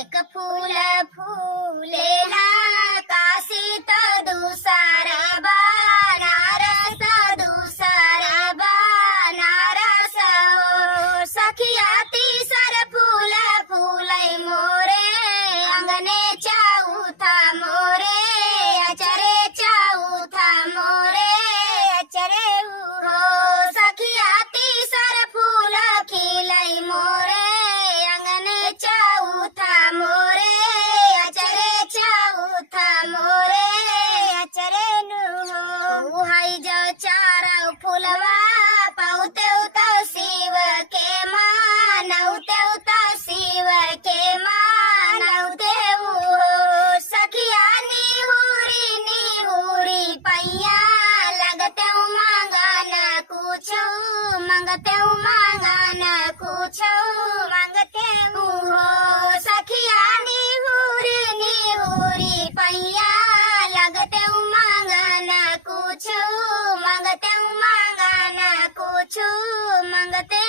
एक फूल फूलेला काशी तो दूसर बनारस दूसर बनारस हो सखिया तीसर फूल फूलै मोरे अंगने चाउथा मोरे अचरे चाउथा मोरे अचरे हो सखिया तीसर फूल खिलै मोरे अंगने चाउथा मोरे अचरे चाउथा मोरे अचरे नु हो हाई जो चार फूलवा पाउते तो शिव के मानौते तो शिव के मानौते हो सखिया निहुरी पैया लगते मांगन कुछो मांगते मांगन कुछो मांगते हो सखिया निहुरी पैया लगते मांगन कुछो मांगते मांगन कुछो मांगते